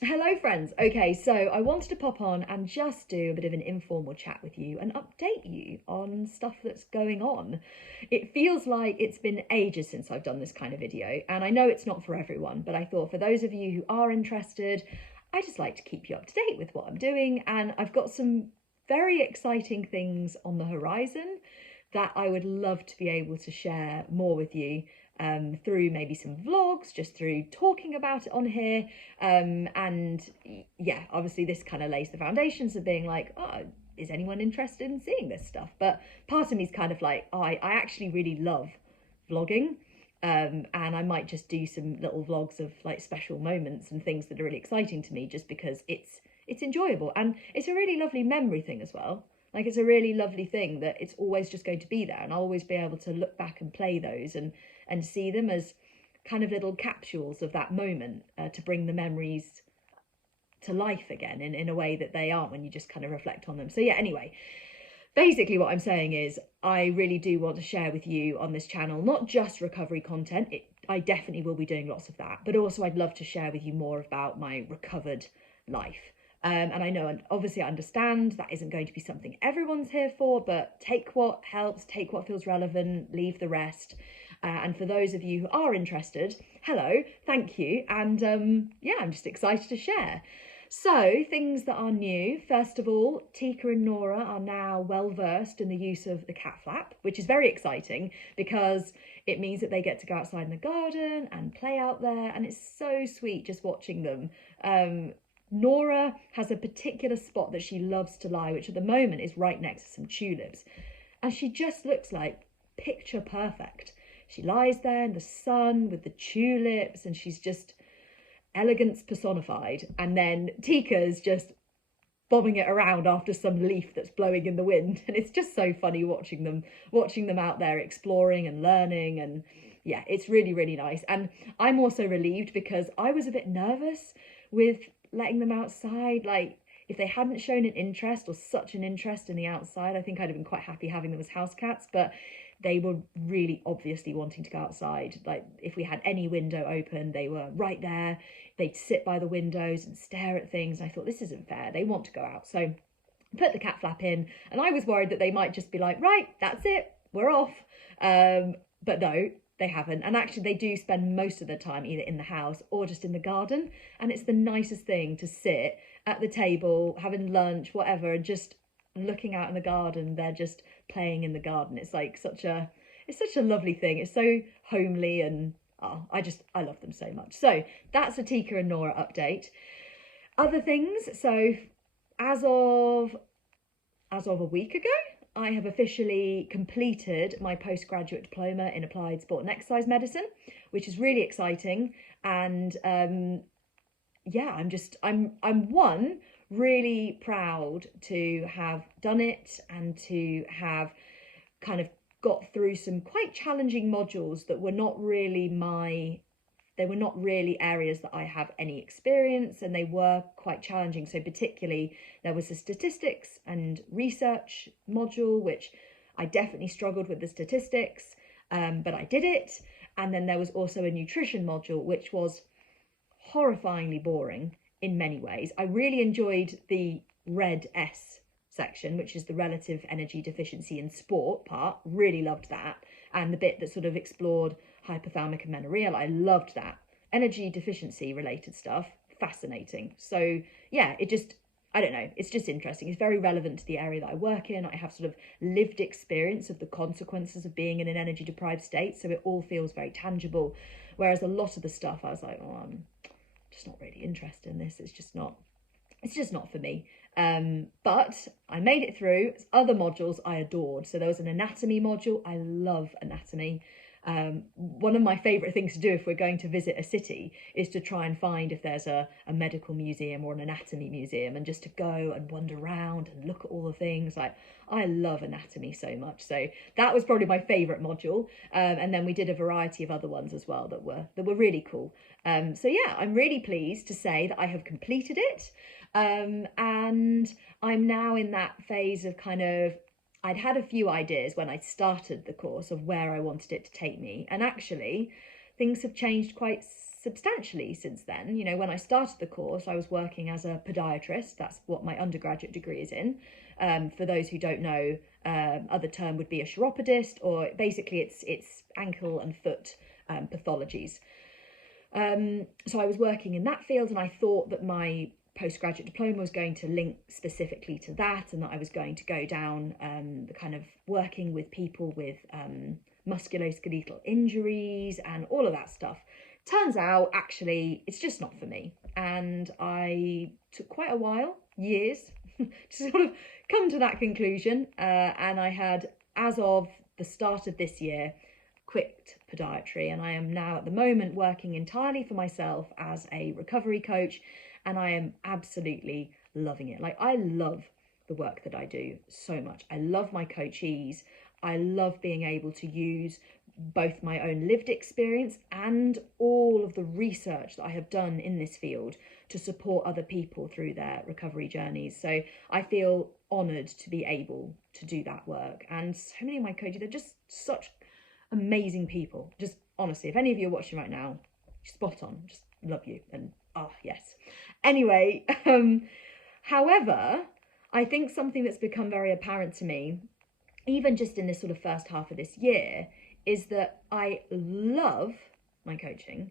Hello friends. Okay, so I wanted to pop on and just do a bit of an informal chat with you and update you on stuff that's going on. It feels like it's been ages since I've done this kind of video, and I know it's not for everyone, but I thought for those of you who are interested, I just like to keep you up to date with what I'm doing, and I've got some very exciting things on the horizon that I would love to be able to share more with you through maybe some vlogs, just through talking about it on here. And yeah, obviously this kind of lays the foundations of being like, oh, is anyone interested in seeing this stuff? But part of me is kind of like, oh, I actually really love vlogging. And I might just do some little vlogs of like special moments and things that are really exciting to me just because it's enjoyable and it's a really lovely memory thing as well. Like it's a really lovely thing that it's always just going to be there, and I'll always be able to look back and play those and see them as kind of little capsules of that moment to bring the memories to life again in a way that they aren't when you just kind of reflect on them. So yeah, anyway, basically what I'm saying is I really do want to share with you on this channel not just recovery content. I definitely will be doing lots of that, but also I'd love to share with you more about my recovered life. And I know, and obviously I understand that isn't going to be something everyone's here for, but take what helps, take what feels relevant, leave the rest. And for those of you who are interested, hello, thank you. And yeah, I'm just excited to share. So, things that are new. First of all, Tika and Nora are now well versed in the use of the cat flap, which is very exciting because it means that they get to go outside in the garden and play out there, and it's so sweet just watching them. Nora has a particular spot that she loves to lie, which at the moment is right next to some tulips, and she just looks like picture perfect. She lies there in the sun with the tulips, and she's just elegance personified. And then Tika's just bobbing it around after some leaf that's blowing in the wind, and it's just so funny watching them out there exploring and learning. And yeah, it's really, really nice. And I'm also relieved because I was a bit nervous with letting them outside. Like, if they hadn't shown an interest or such an interest in the outside, I think I'd have been quite happy having them as house cats. But they were really obviously wanting to go outside. Like, if we had any window open, they were right there. They'd sit by the windows and stare at things. And I thought, this isn't fair. They want to go out. So put the cat flap in, and I was worried that they might just be like, right, that's it, we're off. But no, they haven't. And actually they do spend most of the time either in the house or just in the garden, and it's the nicest thing to sit at the table having lunch, whatever, and just looking out in the garden. They're just playing in the garden. It's like such a lovely thing. It's so homely, and oh, I love them so much. So that's a Tika and Nora update. Other things, so as of a week ago, I have officially completed my postgraduate diploma in applied sport and exercise medicine, which is really exciting. And yeah, I'm one, really proud to have done it and to have kind of got through some quite challenging modules that were not really they were not really areas that I have any experience, and they were quite challenging. So particularly there was a statistics and research module, which I definitely struggled with the statistics, but I did it. And then there was also a nutrition module, which was horrifyingly boring in many ways. I really enjoyed the red S section, which is the relative energy deficiency in sport part. Really loved that. And the bit that sort of explored hypothalamic amenorrhea, I loved that. Energy deficiency related stuff, fascinating. So yeah, I don't know, it's just interesting. It's very relevant to the area that I work in. I have sort of lived experience of the consequences of being in an energy deprived state, so it all feels very tangible. Whereas a lot of the stuff I was like, oh, I'm just not really interested in this. It's just not for me. But I made it through. Other modules I adored. So there was an anatomy module. I love anatomy. One of my favourite things to do if we're going to visit a city is to try and find if there's a medical museum or an anatomy museum, and just to go and wander around and look at all the things. Like, I love anatomy so much. So that was probably my favourite module. And then we did a variety of other ones as well that were really cool. So yeah, I'm really pleased to say that I have completed it. And I'm now in that phase of kind of, I'd had a few ideas when I started the course of where I wanted it to take me. And actually, things have changed quite substantially since then. You know, when I started the course, I was working as a podiatrist. That's what my undergraduate degree is in. For those who don't know, other term would be a chiropodist, or basically it's ankle and foot pathologies. So I was working in that field, and I thought that my postgraduate diploma was going to link specifically to that, and that I was going to go down the kind of working with people with musculoskeletal injuries and all of that stuff. Turns out, actually, it's just not for me. And I took quite a while, years, to sort of come to that conclusion. And I had, as of the start of this year, quit podiatry. And I am now at the moment working entirely for myself as a recovery coach. And I am absolutely loving it. Like, I love the work that I do so much. I love my coachees. I love being able to use both my own lived experience and all of the research that I have done in this field to support other people through their recovery journeys. So I feel honoured to be able to do that work. And so many of my coaches, they're just such amazing people. Just honestly, if any of you are watching right now, spot on. Just love you. And oh, yes. Anyway, however, I think something that's become very apparent to me, even just in this sort of first half of this year, is that I love my coaching,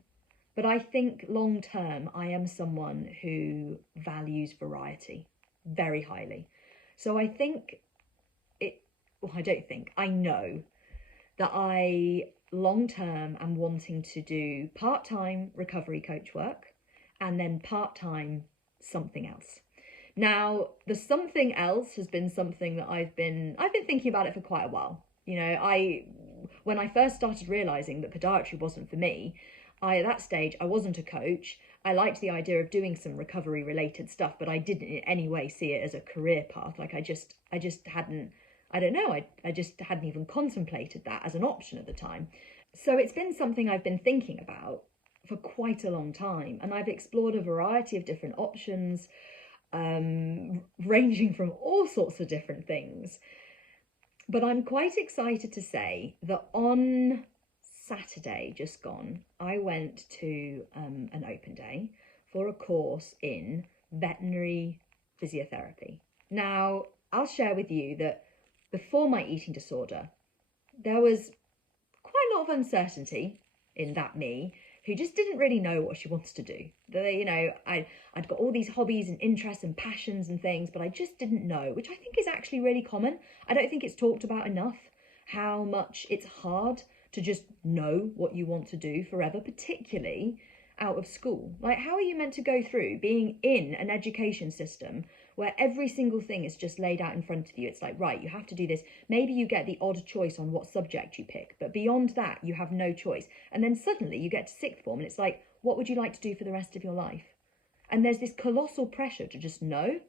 but I think long term, I am someone who values variety very highly. So I think I know that I long term am wanting to do part-time recovery coach work and then part-time something else. Now, the something else has been something that I've been thinking about it for quite a while. You know, when I first started realizing that podiatry wasn't for me, at that stage, I wasn't a coach. I liked the idea of doing some recovery related stuff, but I didn't in any way see it as a career path. Like I just hadn't, I don't know, I just hadn't even contemplated that as an option at the time. So it's been something I've been thinking about for quite a long time. And I've explored a variety of different options, ranging from all sorts of different things. But I'm quite excited to say that on Saturday, just gone, I went to an open day for a course in veterinary physiotherapy. Now, I'll share with you that before my eating disorder, there was quite a lot of uncertainty in that me, who just didn't really know what she wants to do. You know, I'd got all these hobbies and interests and passions and things, but I just didn't know, which I think is actually really common. I don't think it's talked about enough, how much it's hard to just know what you want to do forever, particularly out of school. Like, how are you meant to go through being in an education system where every single thing is just laid out in front of you? It's like, right, you have to do this. Maybe you get the odd choice on what subject you pick, but beyond that, you have no choice. And then suddenly you get to sixth form and it's like, what would you like to do for the rest of your life? And there's this colossal pressure to just know,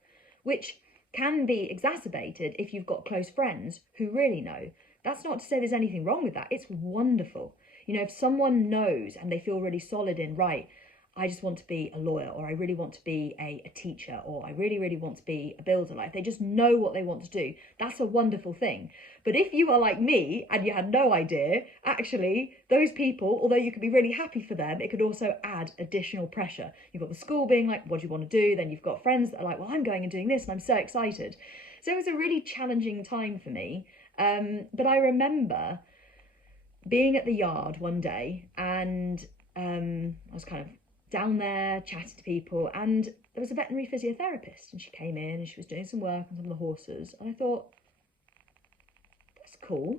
which can be exacerbated if you've got close friends who really know. That's not to say there's anything wrong with that. It's wonderful. You know, if someone knows and they feel really solid in, right, I just want to be a lawyer, or I really want to be a teacher, or I really, really want to be a builder. Like, they just know what they want to do. That's a wonderful thing. But if you are like me and you had no idea, actually, those people, although you could be really happy for them, it could also add additional pressure. You've got the school being like, what do you want to do? Then you've got friends that are like, well, I'm going and doing this and I'm so excited. So it was a really challenging time for me. But I remember being at the yard one day and I was kind of down there chatting to people, and there was a veterinary physiotherapist, and she came in and she was doing some work on some of the horses, and I thought, that's cool.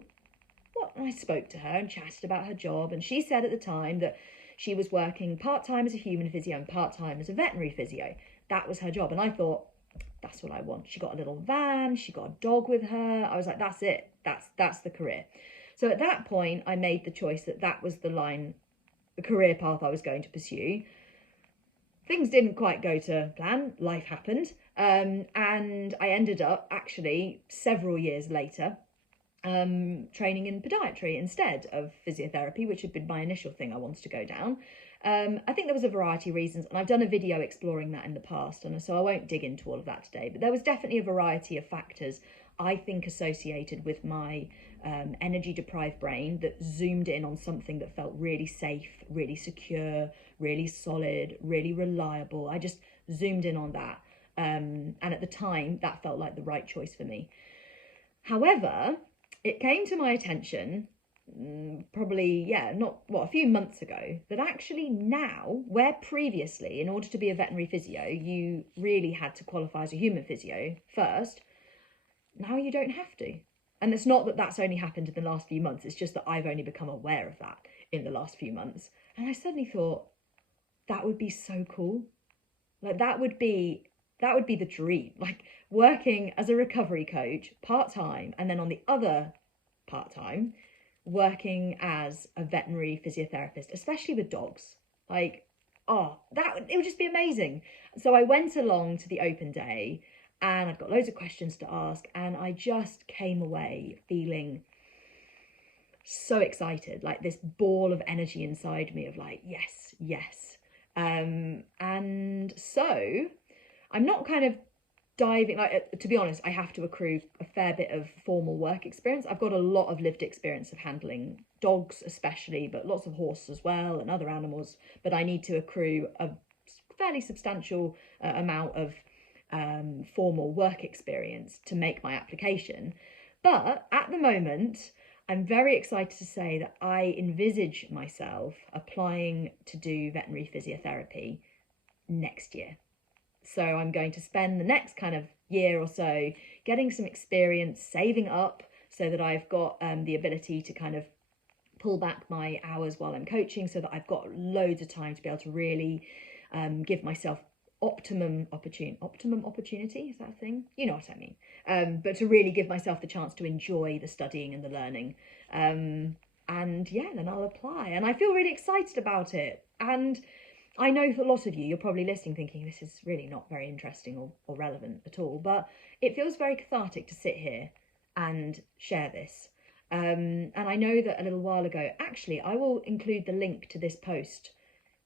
What? And I spoke to her and chatted about her job, and she said at the time that she was working part-time as a human physio and part-time as a veterinary physio. That was her job, and I thought, that's what I want. She got a little van, she got a dog with her. I was like, that's it. That's the career. So at that point, I made the choice that that was the career path I was going to pursue. Things didn't quite go to plan. Life happened. And I ended up actually several years later training in podiatry instead of physiotherapy, which had been my initial thing I wanted to go down. I think there was a variety of reasons, and I've done a video exploring that in the past, and so I won't dig into all of that today, but there was definitely a variety of factors, I think, associated with my energy deprived brain that zoomed in on something that felt really safe, really secure, really solid, really reliable. I just zoomed in on that. And at the time, that felt like the right choice for me. However, it came to my attention probably, a few months ago, that actually now, where previously, in order to be a veterinary physio, you really had to qualify as a human physio first, now you don't have to. And it's not that that's only happened in the last few months, it's just that I've only become aware of that in the last few months. And I suddenly thought, that would be so cool. Like that would be the dream. Like working as a recovery coach part-time, and then on the other part-time working as a veterinary physiotherapist, especially with dogs. Like, it would just be amazing. So I went along to the open day and I've got loads of questions to ask, and I just came away feeling so excited, like this ball of energy inside me of like, yes. And so I'm not kind of diving, like, to be honest, I have to accrue a fair bit of formal work experience. I've got a lot of lived experience of handling dogs especially, but lots of horses as well and other animals, but I need to accrue a fairly substantial amount of formal work experience to make my application. But at the moment, I'm very excited to say that I envisage myself applying to do veterinary physiotherapy next year. So I'm going to spend the next kind of year or so getting some experience, saving up so that I've got the ability to kind of pull back my hours while I'm coaching, so that I've got loads of time to be able to really give myself optimum opportunity, is that a thing? You know what I mean. But to really give myself the chance to enjoy the studying and the learning. And then I'll apply. And I feel really excited about it. And I know for a lot of you, you're probably listening thinking this is really not very interesting or relevant at all, but it feels very cathartic to sit here and share this. And I know that a little while ago, actually, I will include the link to this post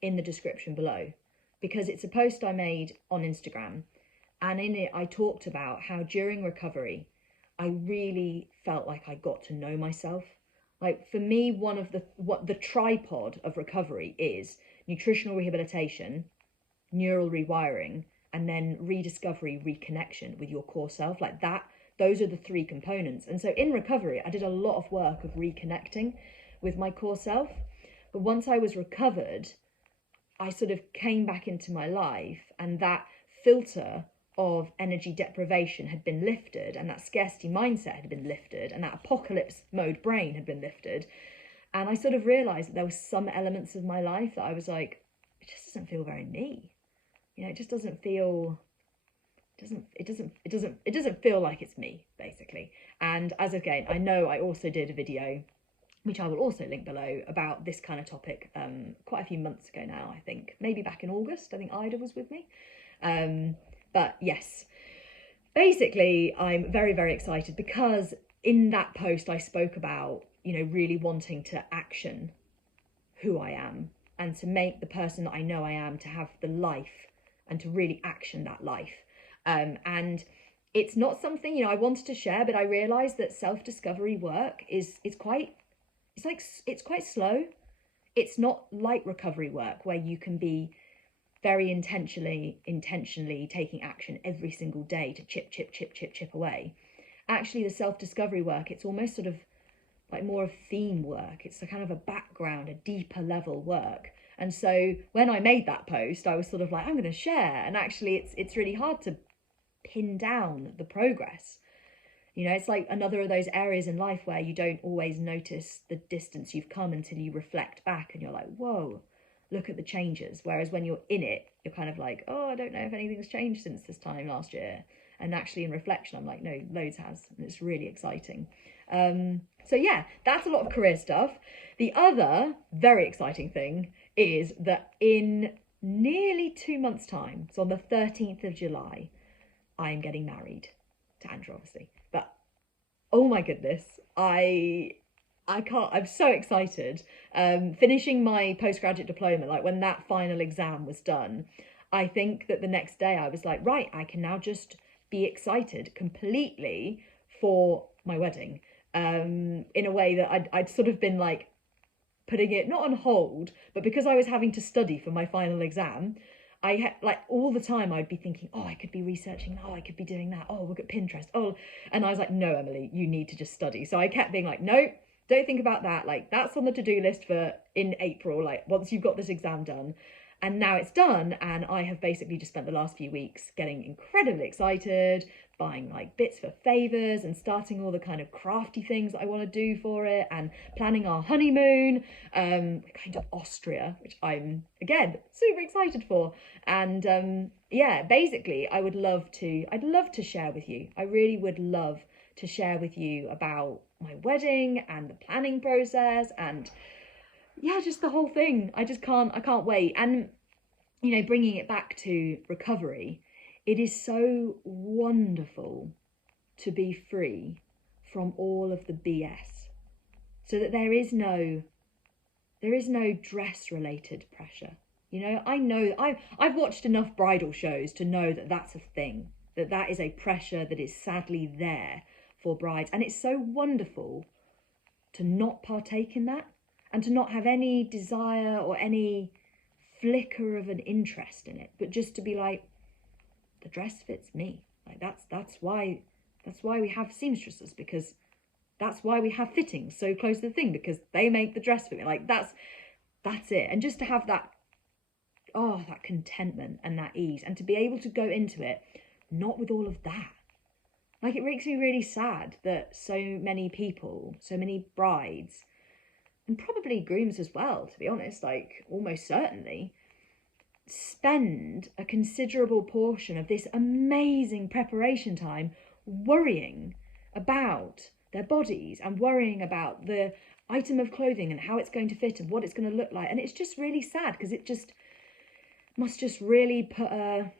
in the description below, because it's a post I made on Instagram, and in it I talked about how during recovery, I really felt like I got to know myself. Like for me, one of the tripod of recovery is nutritional rehabilitation, neural rewiring, and then rediscovery, reconnection with your core self. Like that, those are the three components. And so in recovery, I did a lot of work of reconnecting with my core self. But once I was recovered, I sort of came back into my life, and that filter of energy deprivation had been lifted, and that scarcity mindset had been lifted, and that apocalypse mode brain had been lifted. And I sort of realized that there were some elements of my life that I was like, it just doesn't feel very me. You know, it just doesn't feel, it doesn't feel like it's me, basically. And as again, I know I also did a video, which I will also link below, about this kind of topic quite a few months ago now, I think. Maybe back in August, I think Ida was with me. But yes, basically, I'm very, very excited because in that post I spoke about, you know, really wanting to action who I am and to make the person that I know I am, to have the life and to really action that life. And it's not something, you know, I wanted to share, but I realized that self-discovery work is quite slow. It's not like recovery work where you can be very intentionally taking action every single day to chip away. Actually, the self-discovery work, it's almost sort of like more of theme work. It's a kind of a background, a deeper level work. And so when I made that post, I was sort of like, I'm going to share. And actually, it's really hard to pin down the progress. You know, it's like another of those areas in life where you don't always notice the distance you've come until you reflect back and you're like, whoa, look at the changes. Whereas when you're in it, you're kind of like, oh, I don't know if anything's changed since this time last year. And actually in reflection, I'm like, no, loads has. And it's really exciting. So yeah, that's a lot of career stuff. The other very exciting thing is that in nearly 2 months' time, so on the 13th of July, I'm getting married to Andrew, obviously. But oh my goodness, I can't, I'm so excited. Finishing my postgraduate diploma, like when that final exam was done, I think that the next day I was like, right, I can now just be excited completely for my wedding. In a way that I'd sort of been like putting it not on hold, but because I was having to study for my final exam, I had like all the time I'd be thinking, oh, I could be researching, oh, I could be doing that, oh, look at Pinterest, oh, and I was like, no, Emily, you need to just study. So I kept being like, no, don't think about that. Like that's on the to-do list for in April, like once you've got this exam done. And now it's done, and I have basically just spent the last few weeks getting incredibly excited, buying like bits for favours and starting all the kind of crafty things that I want to do for it, and planning our honeymoon. We're going to Austria, which I'm again super excited for. And yeah, basically I'd love to share with you. I really would love to share with you about my wedding and the planning process and yeah, just the whole thing. I can't wait. And, you know, bringing it back to recovery, it is so wonderful to be free from all of the BS so that there is no dress related pressure. You know, I know I've watched enough bridal shows to know that that's a thing, that is a pressure that is sadly there for brides. And it's so wonderful to not partake in that, and to not have any desire or any flicker of an interest in it, but just to be like, the dress fits me. Like that's why we have seamstresses, because that's why we have fittings so close to the thing, because they make the dress fit me. Like that's it. And just to have that that contentment and that ease, and to be able to go into it not with all of that. Like it makes me really sad that so many people, so many brides, and probably grooms as well, to be honest, like almost certainly, spend a considerable portion of this amazing preparation time worrying about their bodies and worrying about the item of clothing and how it's going to fit and what it's going to look like. And it's just really sad, because it just must just really put a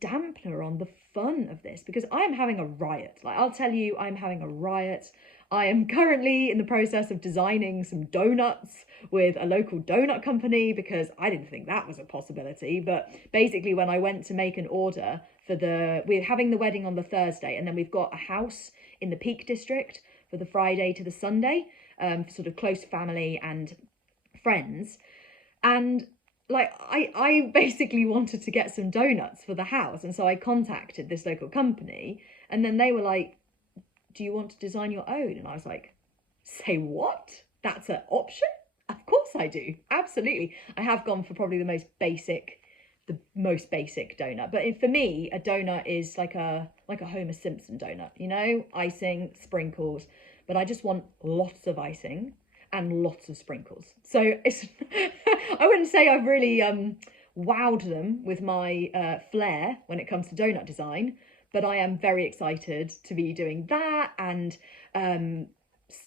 dampener on the fun of this, because I am having a riot. Like I'll tell you, I'm having a riot. I am currently in the process of designing some donuts with a local donut company, because I didn't think that was a possibility. But basically when I went to make an order for we're having the wedding on the Thursday, and then we've got a house in the Peak District for the Friday to the Sunday, for sort of close family and friends. And like I basically wanted to get some donuts for the house, and so I contacted this local company, and then they were like, do you want to design your own? And I was like, say what? That's an option? Of course I do. Absolutely. I have gone for probably the most basic donut. But for me, a donut is like a Homer Simpson donut, you know, icing, sprinkles. But I just want lots of icing and lots of sprinkles. So it's I wouldn't say I've really wowed them with my flair when it comes to donut design, but I am very excited to be doing that. And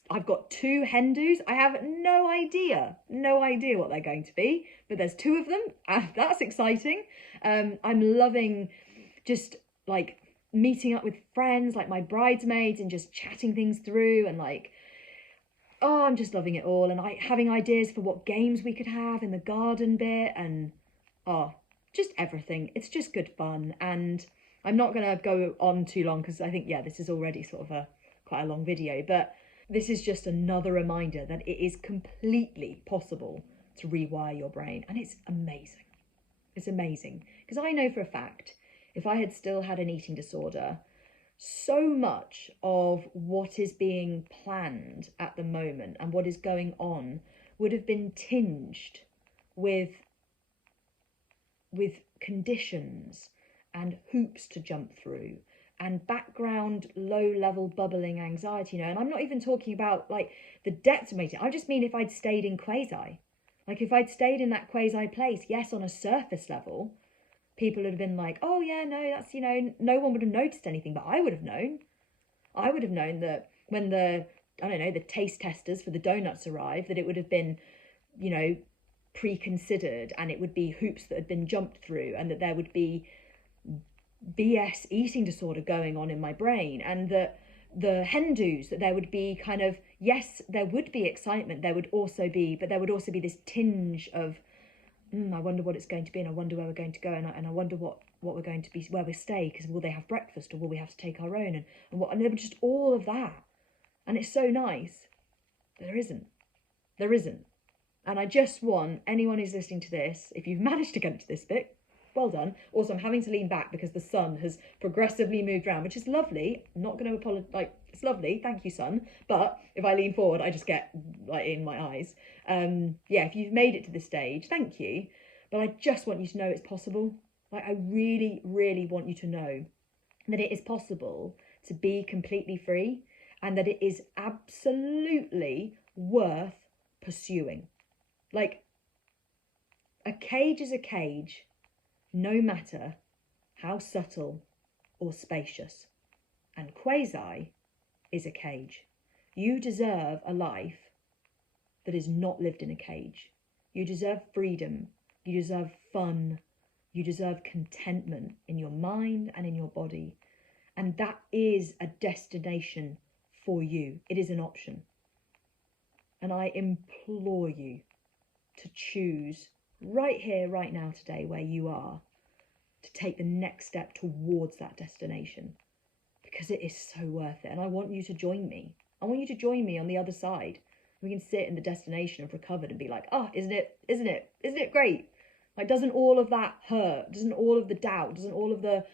I've got 2 hen do's. I have no idea what they're going to be, but there's 2 of them, and that's exciting. I'm loving just like meeting up with friends, like my bridesmaids, and just chatting things through, and like, oh, I'm just loving it all. And having ideas for what games we could have in the garden bit, and just everything. It's just good fun. And I'm not going to go on too long, because I think, yeah, this is already sort of quite a long video, but this is just another reminder that it is completely possible to rewire your brain. And it's amazing. It's amazing. Because I know for a fact, if I had still had an eating disorder, so much of what is being planned at the moment and what is going on would have been tinged with conditions and hoops to jump through and background low-level bubbling anxiety, you know. And I'm not even talking about like the depths of it. I just mean if I'd stayed in quasi. Like if I'd stayed in that quasi place, yes, on a surface level, people would have been like, oh yeah, no, that's, you know, no one would have noticed anything, but I would have known. I would have known that when the taste testers for the donuts arrived, that it would have been, you know, pre-considered, and it would be hoops that had been jumped through, and that there would be BS eating disorder going on in my brain, and that the hen do's, that there would be kind of, yes, there would be excitement, there would also be this tinge of, I wonder what it's going to be, and I wonder where we're going to go, and I wonder what we're going to be, where we stay, because will they have breakfast, or will we have to take our own, and there was just all of that. And it's so nice. There isn't. And I just want anyone who's listening to this, if you've managed to get to this bit, well done. Also, I'm having to lean back because the sun has progressively moved around, which is lovely. I'm not going to apologize. Like, it's lovely. Thank you, sun. But if I lean forward, I just get like in my eyes. Yeah, if you've made it to this stage, thank you. But I just want you to know it's possible. Like, I really, really want you to know that it is possible to be completely free and that it is absolutely worth pursuing. Like, a cage is a cage, no matter how subtle or spacious. And quasi is a cage. You deserve a life that is not lived in a cage. You deserve freedom. You deserve fun. You deserve contentment in your mind and in your body. And that is a destination for you. It is an option. And I implore you to choose right here, right now, today, where you are, to take the next step towards that destination, because it is so worth it. And I want you to join me. I want you to join me on the other side. We can sit in the destination of recovered and be like, oh, isn't it great? Like, doesn't all of that hurt? Doesn't all of the doubt, doesn't all of the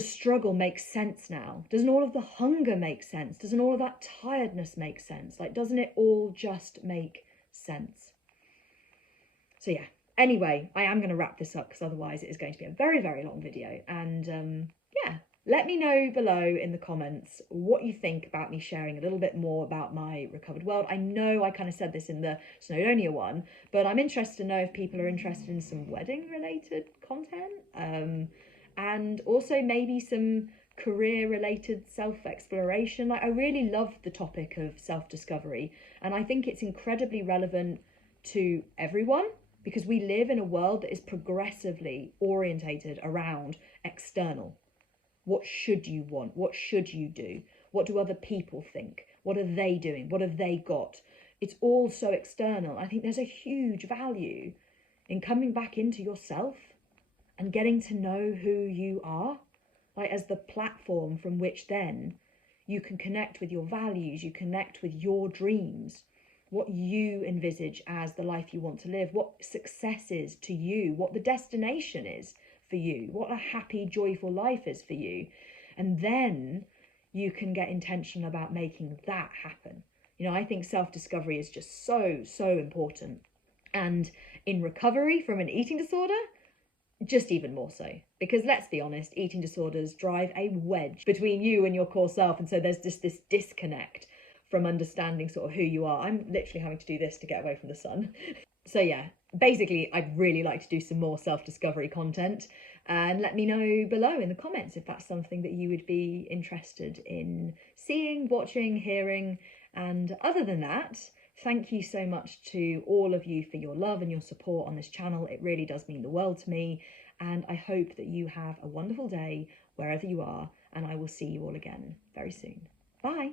struggle make sense now? Doesn't all of the hunger make sense? Doesn't all of that tiredness make sense? Like, doesn't it all just make sense? So yeah, anyway, I am going to wrap this up because otherwise it is going to be a very, very long video. And yeah, let me know below in the comments what you think about me sharing a little bit more about my recovered world. I know I kind of said this in the Snowdonia one, but I'm interested to know if people are interested in some wedding related content, and also maybe some career related self-exploration. Like, I really love the topic of self-discovery, and I think it's incredibly relevant to everyone, because we live in a world that is progressively orientated around external. What should you want? What should you do? What do other people think? What are they doing? What have they got? It's all so external. I think there's a huge value in coming back into yourself and getting to know who you are, like, as the platform from which then you can connect with your values, you connect with your dreams, what you envisage as the life you want to live, what success is to you, what the destination is for you, what a happy, joyful life is for you. And then you can get intentional about making that happen. You know, I think self-discovery is just so, so important. And in recovery from an eating disorder, just even more so, because let's be honest, eating disorders drive a wedge between you and your core self. And so there's just this disconnect from understanding sort of who you are. I'm literally having to do this to get away from the sun. So yeah, basically, I'd really like to do some more self-discovery content, and let me know below in the comments if that's something that you would be interested in seeing, watching, hearing. And other than that, thank you so much to all of you for your love and your support on this channel. It really does mean the world to me, and I hope that you have a wonderful day wherever you are, and I will see you all again very soon. Bye.